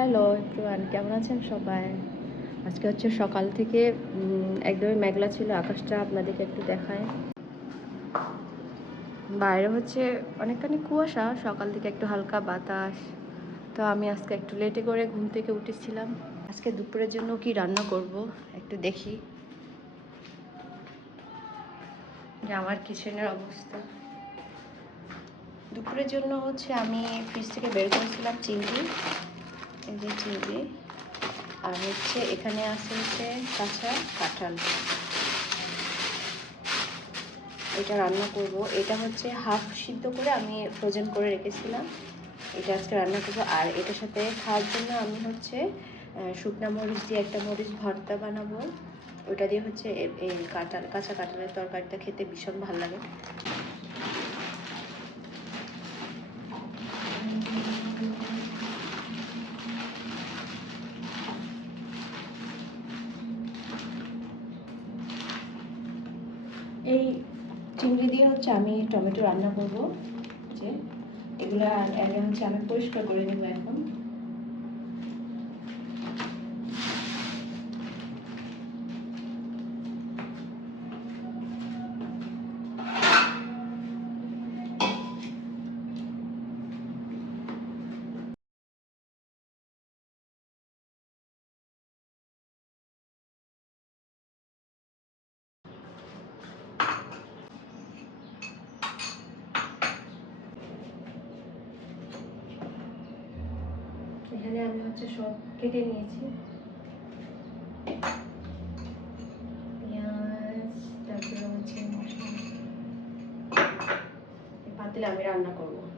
Hello everyone, কেমন আছেন সবাই? আজকে হচ্ছে সকাল থেকে একদমই মেঘলা ছিল, আকাশটা আপনাদেরকে একটু দেখায় বাইরে হচ্ছে অনেকখানি কুয়াশা, সকাল থেকে একটু হালকা বাতাস। তো আমি আজকে একটু লেটে করে ঘুম থেকে উঠেছিলাম। আজকে দুপুরের জন্য কি রান্না করব, একটু দেখি। যে আমার কিচেনের অবস্থা। দুপুরের জন্য হচ্ছে আমি ফ্রিজ থেকে বের করেছিলাম চিংড়ি। এই যে চিংড়ি আর হচ্ছে এখানে আছে হচ্ছে কাঁচা কাঁঠাল। এটা রান্না করব। এটা হচ্ছে হাফ সিদ্ধ করে আমি ফ্রোজেন করে রেখেছিলাম। এটা আজকে রান্না করব। আর এটার সাথে খাওয়ার জন্য আমি হচ্ছে শুকনা মরিচ দিয়ে একটা মরিচ ভর্তা বানাবো। ওটা দিয়ে হচ্ছে এই কাঁঠাল, কাঁচা কাঁঠালের তরকারিটা খেতে ভীষণ ভালো লাগে। এই চিংড়ি দিয়ে হচ্ছে আমি টমেটো রান্না করব, যে এগুলো আগে হচ্ছে, আমি পরিষ্কার করে নেব এখন। এখানে আমি হচ্ছে সব কেটে নিয়েছি। পেঁয়াজ তারপরে হচ্ছে মশলা। পাতিলে আমি রান্না করব।